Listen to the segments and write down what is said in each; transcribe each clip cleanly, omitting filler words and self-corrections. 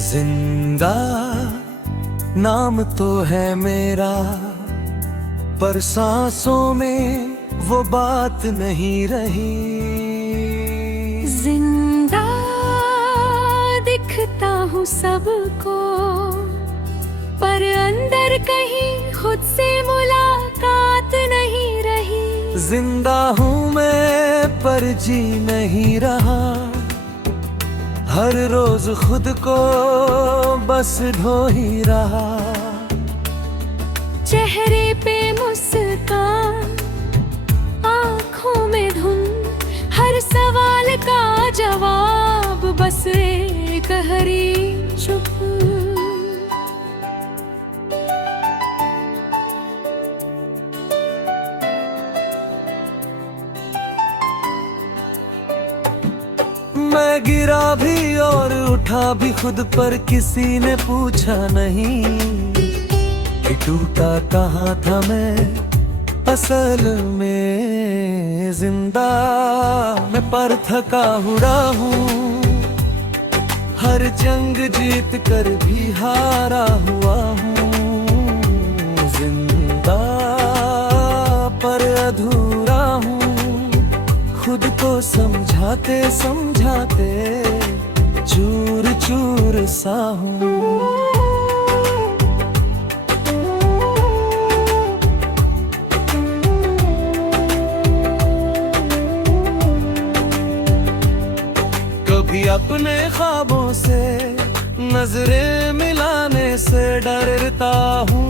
जिंदा नाम तो है मेरा, पर सांसों में वो बात नहीं रही। जिंदा दिखता हूँ सबको, पर अंदर कहीं खुद से मुलाकात नहीं रही। जिंदा हूँ मैं पर जी नहीं रहा, हर रोज खुद को बस ढो ही रहा। चेहरे पे मुस्कान, आँखों में धुन, हर सवाल का जवाब बस एक हरी चुप। मैं गिरा भी और उठा भी खुद, पर किसी ने पूछा नहीं कि टूटा कहाँ था मैं असल में। जिंदा मैं पर थका हुआ हूँ, हर जंग जीत कर भी हारा हुआ हूँ। जिंदा पर अधूरा हूँ, खुद को समझाते समझाते चूर चूर सा हूँ। कभी अपने ख्वाबों से नजरें मिलाने से डरता हूँ,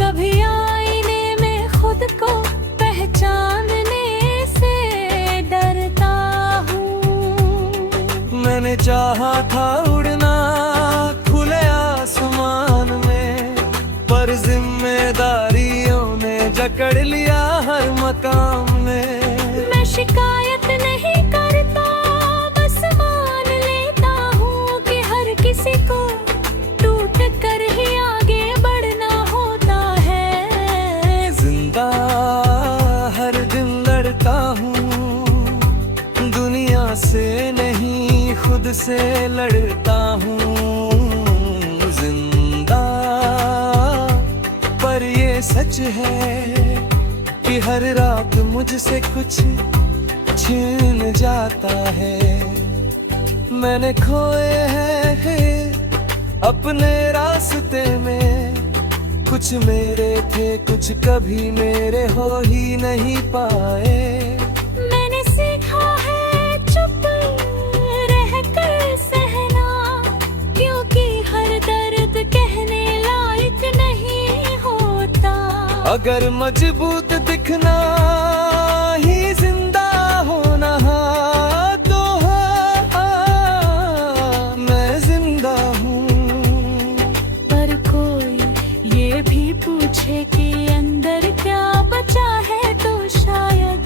कभी आईने में खुद को पहचानने से डरता हूँ। मैंने चाहा था उड़ना खुले आसमान में, पर जिम्मेदारियों ने जकड़ लिया हर मकाम में। मैं शिकायत नहीं करता, बस मान लेता हूँ कि हर किसी को टूट कर ही आगे बढ़ना होता है। जिंदा हर दिन लड़ता हूँ, दुनिया से नहीं खुद से लड़ता हूँ। जिंदा पर ये सच है कि हर रात मुझसे कुछ छीन जाता है। मैंने खोए हैं अपने रास्ते में, कुछ मेरे थे कुछ कभी मेरे हो ही नहीं पाए। मैंने सीखा है चुप रहकर सहना, क्योंकि हर दर्द कहने लायक नहीं होता। अगर मजबूत दिखना ही जिंदा होना तो हाँ, मैं जिंदा हूँ। पर कोई ये भी पूछे कि अंदर क्या बचा है, तो शायद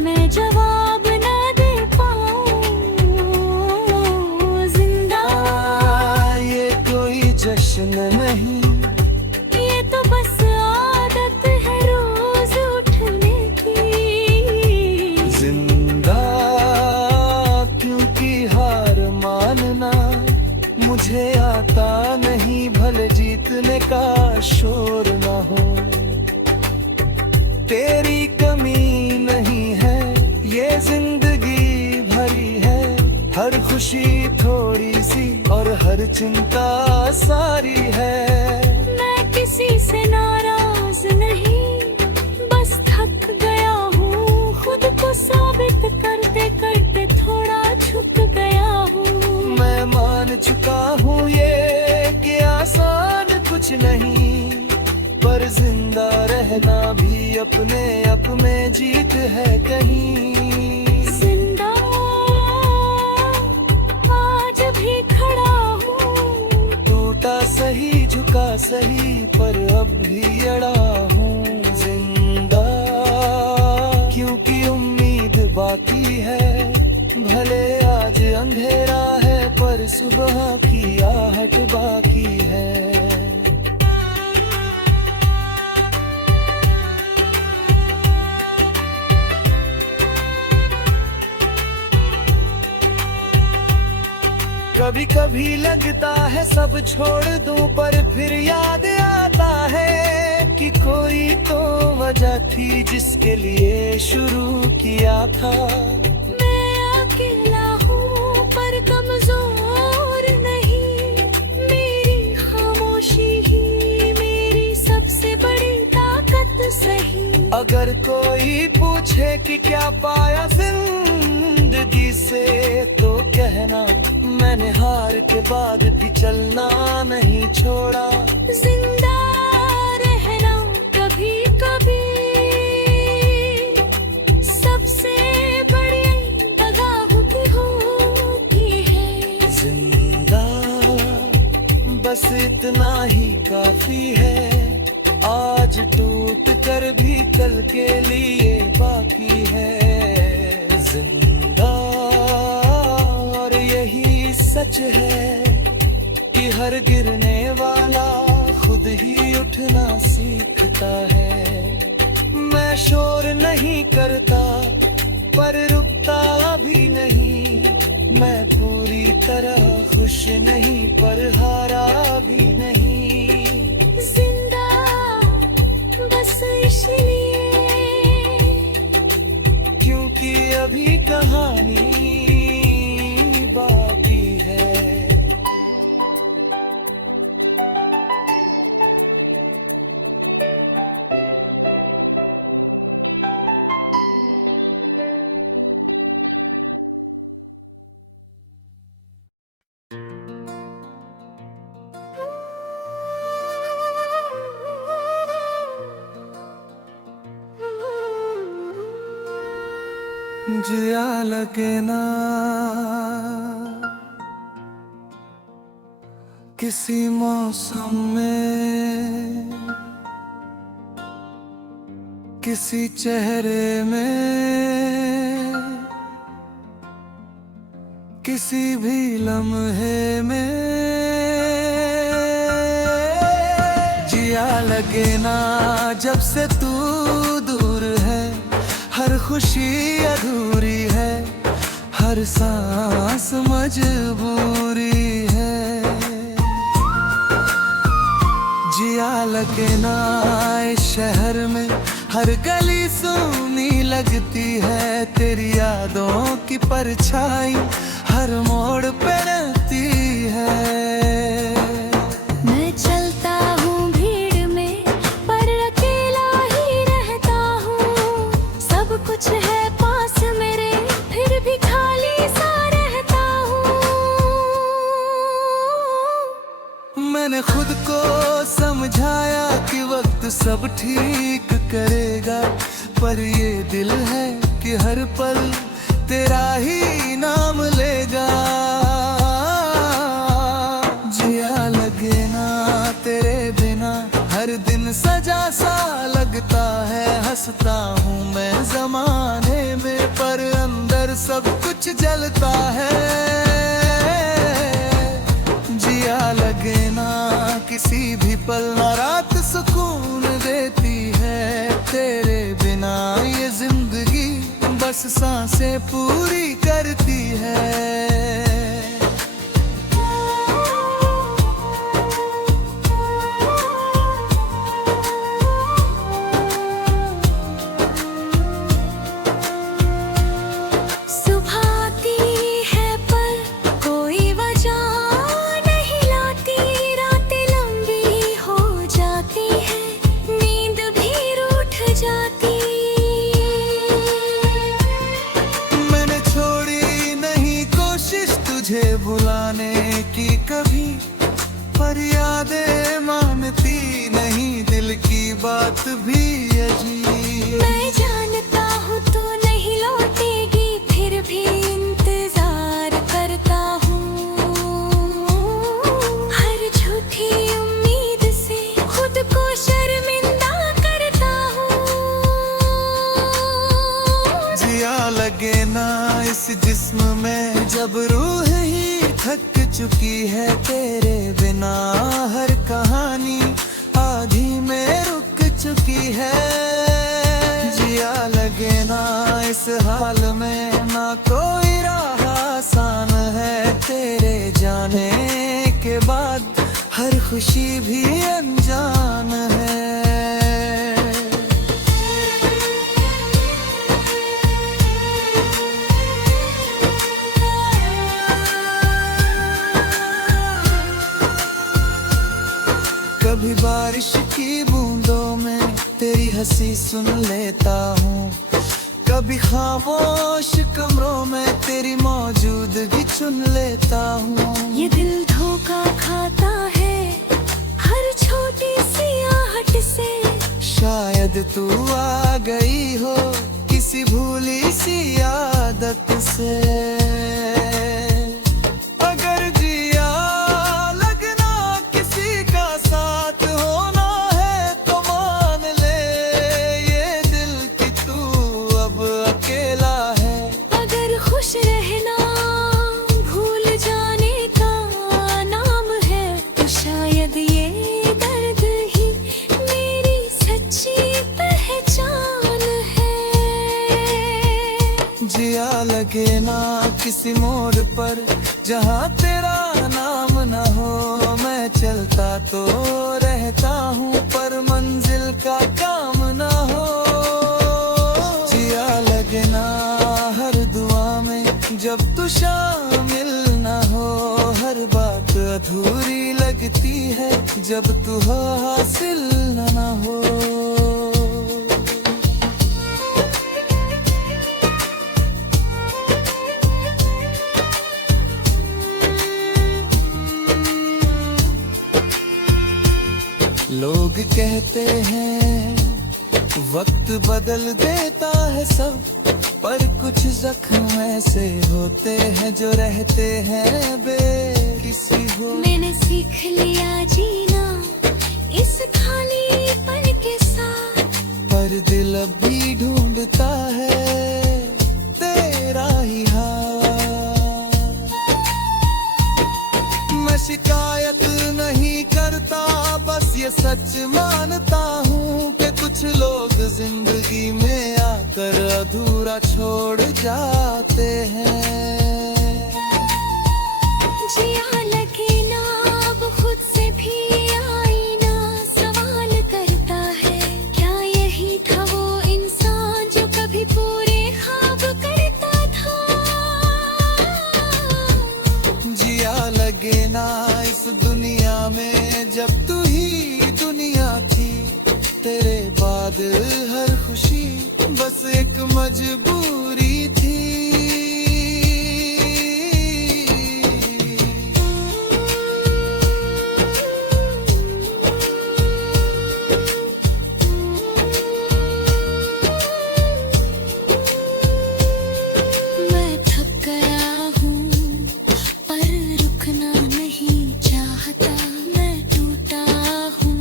मैं जवाब ना दे पाऊँ। जिंदा ये कोई जश्न नहीं, ये तो बस आदत है रोज उठने की। जिंदा क्योंकि हार मानना मुझे आता नहीं, भले जीतने का शोर ना हो। तेरी कमी नहीं है, ये जिंदगी भरी है, हर खुशी थोड़ी सी और हर चिंता सारी है। मैं किसी से नाराज नहीं, बस थक गया हूँ, खुद को साबित करते करते थोड़ा झुक गया हूँ। मैं मान चुका हूँ ये कि आसान कुछ नहीं, पर जिंदा रहना भी अपने आप में जीत है कहीं। जिंदा आज भी खड़ा हूँ, टूटा सही झुका सही पर अब भी अड़ा हूँ। जिंदा क्योंकि उम्मीद बाकी है, भले आज अंधेरा है पर सुबह की आहट बाकी है। कभी कभी लगता है सब छोड़ दूं, पर फिर याद आता है कि कोई तो वजह थी जिसके लिए शुरू किया था। मैं अकेला हूँ पर कमजोर नहीं, मेरी खामोशी ही मेरी सबसे बड़ी ताकत सही। अगर कोई पूछे कि क्या पाया जिंदगी से, तो कहना मैंने हार के बाद भी चलना नहीं छोड़ा। जिंदा रहना कभी कभी सबसे बड़ी बगावत होती है। जिंदा बस इतना ही काफी है, आज टूट कर भी कल के लिए बाकी है। जिंदा और यही सच है कि हर गिरने वाला खुद ही उठना सीखता है। मैं शोर नहीं करता पर रुकता भी नहीं, मैं पूरी तरह खुश नहीं पर हारा भी नहीं। जिंदा बस इसलिए क्योंकि अभी कहानी बाकी है। जिया लगे ना किसी मौसम में, किसी चेहरे में, किसी भी लम्हे में। जिया लगे ना जब से तू दूर है, हर खुशी अधूरी है, हर सांस मजबूरी है। जिया लगे ना इस शहर में, हर गली सुनी लगती है, तेरी यादों की परछाई हर मोड़ पे रहती है। मैं चलता हूँ भीड़ में पर अकेला ही रहता हूँ, सब कुछ है पास मेरे फिर भी खाली सा रहता हूँ। मैंने खुद को समझाया कि वक्त सब ठीक करेगा, पर ये दिल है कि हर पल तेरा ही नाम लेगा। जिया लगे ना तेरे बिना, हर दिन सजा सा लगता है, हंसता हूँ मैं जमाने में पर अंदर सब कुछ जलता है। जिया लगे ना किसी भी पल, ना रात सुकून देती है, तेरे बिना ये जिंदगी बस सांसें पूरी करती है। तुझे भुलाने की कभी, पर यादें मानती नहीं दिल की बात भी अजीब। मैं जानता हूँ तू नहीं लौटेगी फिर भी इंतजार करता हूँ, हर झूठी उम्मीद से खुद को शर्मिंदा करता हूँ। जिया लगे ना इस जिस्म में जब रूह ही थक चुकी है, तेरे बिना हर कहानी आधी में रुक चुकी है। जिया लगे ना इस हाल में, ना कोई राह आसान है, तेरे जान खुशी भी अनजान है। कभी बारिश की बूंदों में तेरी हंसी सुन लेता हूँ, कभी खामोश कमरों में तेरी मौजूदगी चुन लेता हूँ। ये दिल धोखा खाता है हर छोटी सी आहट से, शायद तू आ गई हो किसी भूली सी आदत से। अगर जिया लगना किसी का साथ होना है तो मान ले ये दिल कि तू अब अकेला है। अगर खुश रहना भूल जाने का नाम है तो शायद ये दर्द ही मेरी सच्ची पहचान है। जिया लगे ना किसी मोड़ पर जहाँ तेरा नाम न हो, मैं चलता तो रहता हूँ पर मंजिल का काम न हो। जिया लगे ना हर दुआ में जब तू शामिल न हो, हर बात अधूरी लगती है जब तू हो हासिल न हो। लोग कहते हैं वक्त बदल देता है सब, पर कुछ जख्म ऐसे होते हैं जो रहते हैं बेकिसी हो। मैंने सीख लिया जीना इस खालीपन के साथ, पर दिल अब भी ढूंढता है तेरा ही हाथ। मैं शिकायत नहीं करता, बस ये सच मानता हूँ कि कुछ लोग जिंदगी में आकर अधूरा छोड़ जाते हैं। जिया लगे ना अब खुद से भी आईना सवाल करता है, क्या यही था वो इंसान जो कभी पूरे ख्वाब करता था। जिया लगे ना इस दुनिया में जब तू ही दुनिया थी, तेरे बाद हर खुशी बस एक मजबूरी थी। मैं थक गया हूँ पर रुकना नहीं चाहता, मैं टूटा हूँ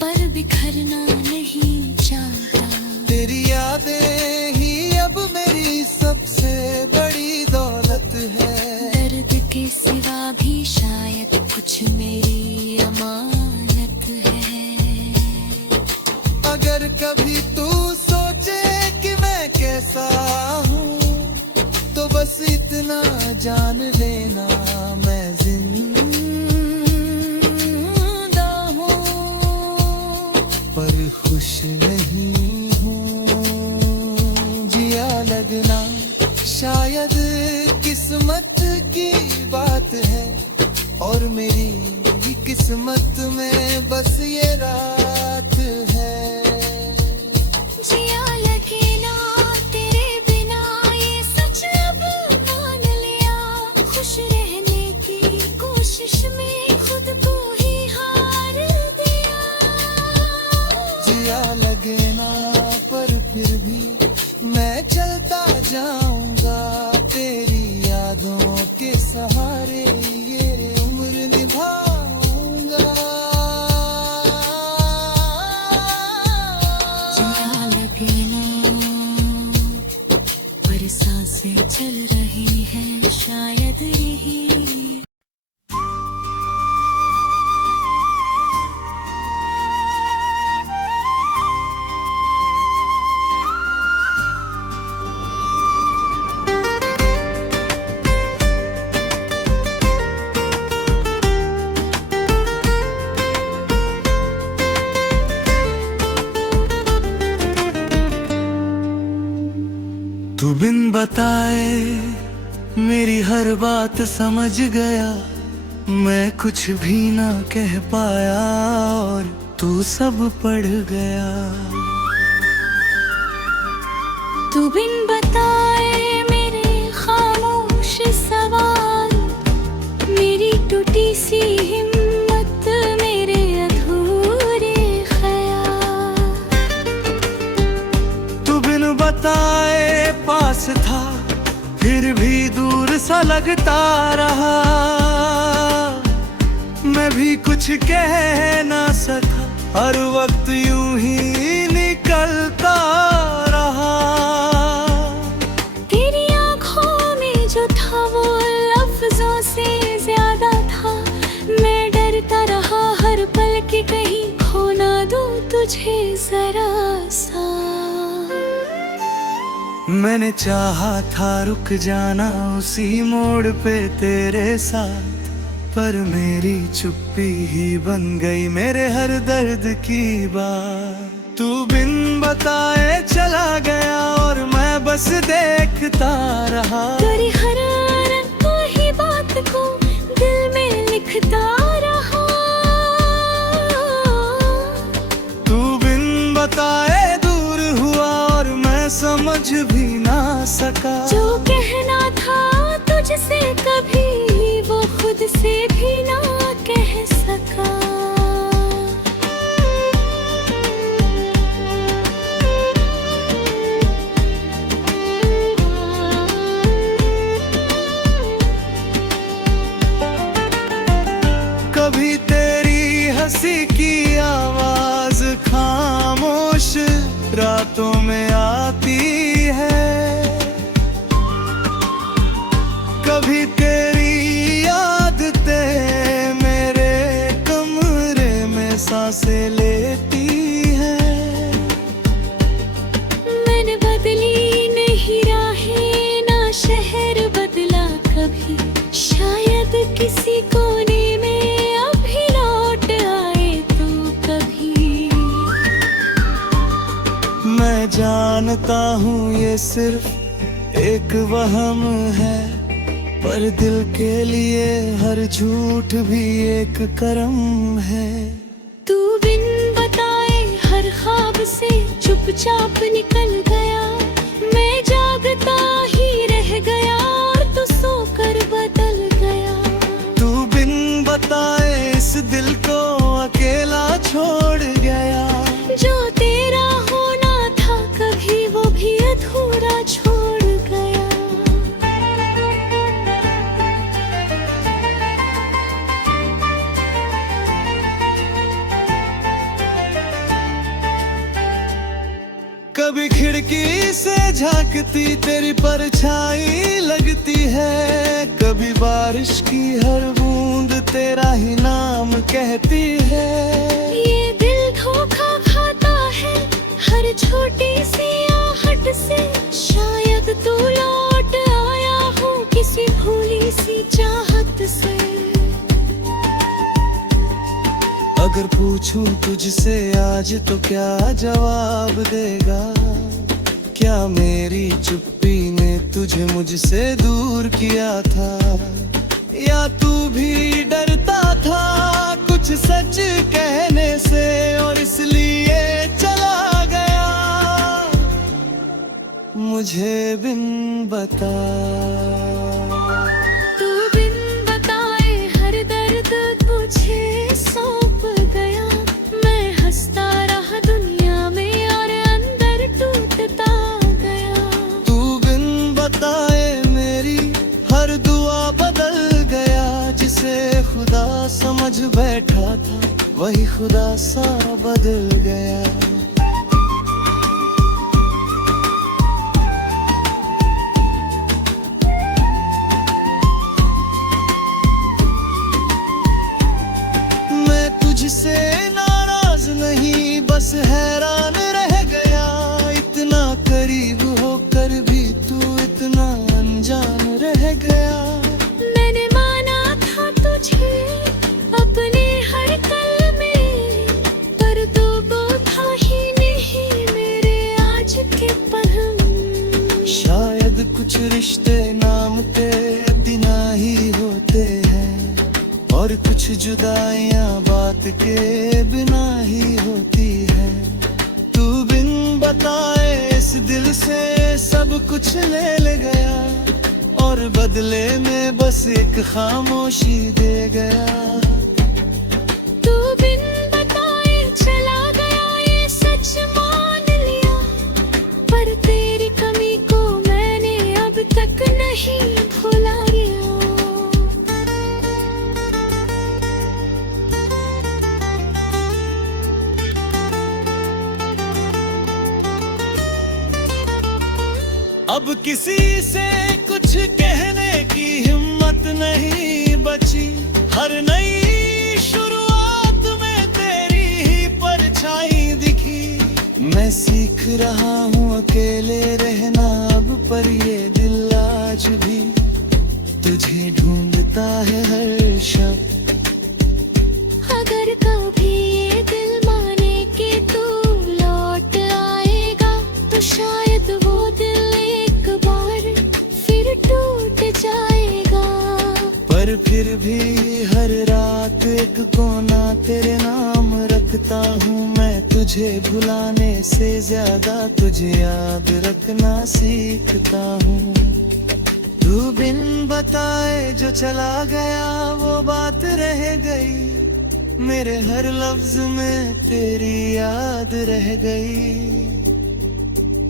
पर बिखरना नहीं चाहता। तेरी यादें ही अब मेरी सबसे बड़ी दौलत है, दर्द के सिवा भी शायद कुछ मेरी अमानत है। अगर कभी तू सोचे कि मैं कैसा हूँ तो बस इतना जान लेना मैं जिंदा हूँ पर खुश नहीं हूँ। जिया लगना शायद किस्मत की बात है, और मेरी किस्मत में बस ये रात है। जिया लगे ना तेरे बिना ये सच अब मान लिया, खुश रहने की कोशिश में खुद को ही हार दिया। जिया लगे ना पर फिर भी मैं चलता जाऊंगा तेरी यादों के सहारे ये उम्र निभाऊंगा। जिया लगे ना पर सांसें चल रही हैं शायद यही। बताए मेरी हर बात समझ गया, मैं कुछ भी ना कह पाया और तू सब पढ़ गया। तू बिन बताए मेरे खामोश सवाल, मेरी टूटी सी हिम्मत, मेरे अधूरे ख्याल। तू बिन बताए पास था फिर भी दूर सा लगता रहा, मैं भी कुछ कह ना सका, हर वक्त यूं ही निकलता रहा। तेरी आँखों में जो था वो लफ्जों से ज्यादा था, मैं डरता रहा हर पल कि कहीं खो ना दूं तुझे जरा सा। मैंने चाहा था रुक जाना उसी मोड़ पे तेरे साथ, पर मेरी चुप्पी ही बन गई मेरे हर दर्द की बात। तू बिन बताए चला गया और मैं बस देखता रहा, तेरी हर रंग ही बात को दिल में लिखता रहा। तू बिन बताए दूर हुआ और मैं समझ भी ना सका, जो कहना था तुझसे कभी वो खुद से भी ना कह सका। कभी तेरी हंसी की आवाज खामोश रातों में आती है, कभी तेरी आदतें मेरे कमरे में सांसें लेती हैं। मैंने बदली नहीं राहें ना शहर बदला कभी, शायद किसी कोने में अभी लौट आए तू कभी। मैं जानता हूँ ये सिर्फ एक वहम है, पर दिल के लिए हर झूठ भी एक करम है। तू बिन बताए हर ख्वाब से चुपचाप निकल गया, मैं जागता ही रह गया और तू सोकर बदल गया। तू बिन बताए इस दिल को अकेला छोड़ गया, जो तेरा होना था कभी वो भी अधूरा छोड़ गया। कभी खिड़की से झांकती तेरी परछाई लगती है, कभी बारिश की हर बूंद तेरा ही नाम कहती है। ये दिल धोखा खाता है हर छोटी सी आहट से, शायद तू लौट आया हो किसी भूली सी चाहत से। अगर पूछूं तुझसे आज तो क्या जवाब देगा, क्या मेरी चुप्पी ने तुझे मुझसे दूर किया था, या तू भी डरता था कुछ सच कहने से और इसलिए चला गया मुझे बिन बता। तू बिन बताए हर दर्द तुझे सौंप गया, मैं हंसता रहा दुनिया में और अंदर टूटता गया। तू बिन बताए मेरी हर दुआ बदल गया, जिसे खुदा समझ बैठा था वही खुदा सा बदल गया। तुझसे नाराज नहीं बस हैरान रह गया, इतना करीब होकर भी तू इतना अनजान रह गया। मैंने माना था तुझे अपने हर पल में, पर तू वो था ही रिश्ते नाम के बिना ही होते हैं, और कुछ जुदाइयां बात के बिना ही होती है। तू बिन बताए इस दिल से सब कुछ ले गया, और बदले में बस एक खामोशी दे गया। तू बिन बताए चला गया, ये सच मान लिया, पर तेरी कमी को मैंने अब तक नहीं भुलाया। अब किसी से कुछ कहने की हिम्मत नहीं बची, हर नई शुरुआत में तेरी ही परछाई दिखी। मैं सीख रहा हूँ अकेले रहना अब, पर ये दिल आज भी तुझे ढूंढता है हर शब्द। अगर कभी ये दिल माने कि तू लौट आएगा, तो शायद वो दिल एक बार फिर टूट जाएगा। पर फिर भी हर रात एक कोना तेरे नाम रखता हूँ मैं। तुझे भुलाने से ज्यादा तुझे याद रखना सीखता हूँ। तू बिन बताए जो चला गया वो बात रह गई, मेरे हर लफ्ज में तेरी याद रह गई।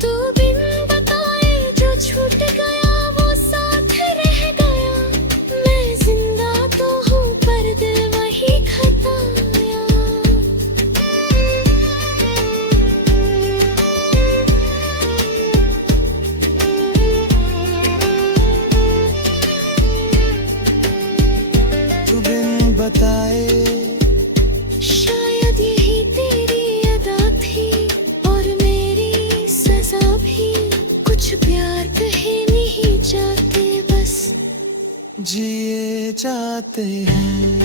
तू बिन बताए जो छूट गया वो साथ रह गया, मैं जिंदा तो हूँ पर दिल वही खताया। तू बिन बताए शायद यही तेरी अदा थी, और मेरी सजा भी। कुछ प्यार कहे नहीं जाते, बस जिए जाते हैं।